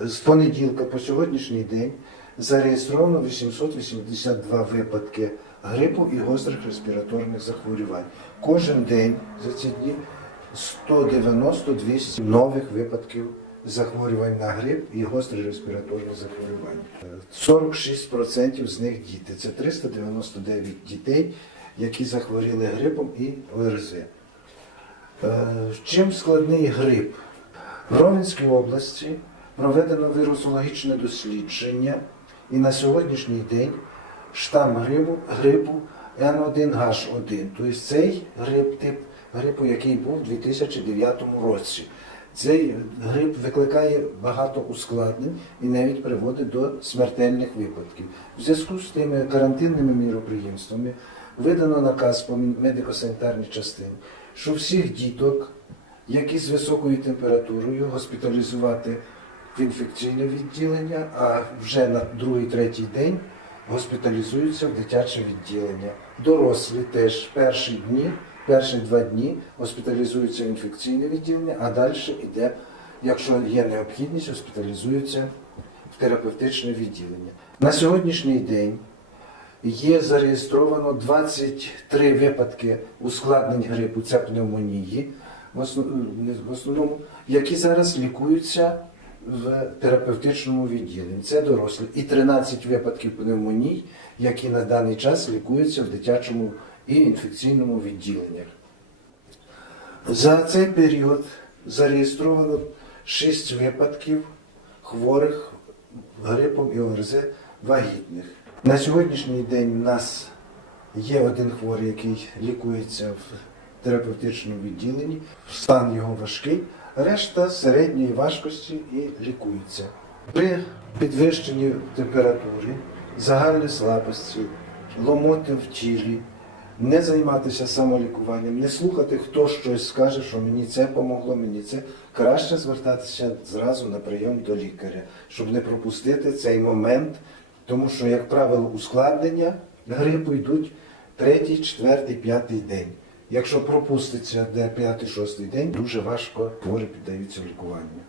з понеділка по сьогоднішній день зареєстровано 882 випадки грипу і гострих респіраторних захворювань. Кожен день за ці дні 190-200 нових випадків захворювань на грип і гострі респіраторні захворювання. 46% з них діти. Це 399 дітей, які захворіли грипом і ОРЗ. Е, чим складний грип? В Ровенській області проведено вірусологічне дослідження, і на сьогоднішній день штам грибу, грипу N1H1, тобто цей грип тип грипу, який був у 2009 році. Цей гриб викликає багато ускладнень і навіть приводить до смертельних випадків. В зв'язку з тими карантинними міроприємствами видано наказ по медико-санітарній частині, що всіх діток, які з високою температурою госпіталізувати в інфекційне відділення, а вже на другий-третій день госпіталізуються в дитяче відділення. Дорослі теж перші дні, перші два дні госпіталізуються в інфекційне відділення, а далі йде, якщо є необхідність, госпіталізуються в терапевтичне відділення. На сьогоднішній день. Є зареєстровано 23 випадки ускладнень грипу, це пневмонії в основному, які зараз лікуються в терапевтичному відділенні. Це дорослі. І 13 випадків пневмоній, які на даний час лікуються в дитячому і інфекційному відділеннях. За цей період зареєстровано 6 випадків хворих грипом і ОРЗ вагітних. На сьогоднішній день у нас є один хворий, який лікується в терапевтичному відділенні, стан його важкий решта середньої важкості і лікується. При підвищенні температури, загальній слабості, ломоти в тілі, не займатися самолікуванням, не слухати, хто щось скаже, що мені це помогло, мені це краще звертатися зразу на прийом до лікаря, щоб не пропустити цей момент, тому що, як правило, ускладнення грипу йдуть третій, четвертий, п'ятий день. Якщо пропуститься де п'ятий-шостий день, дуже важко хворі піддаються лікуванню.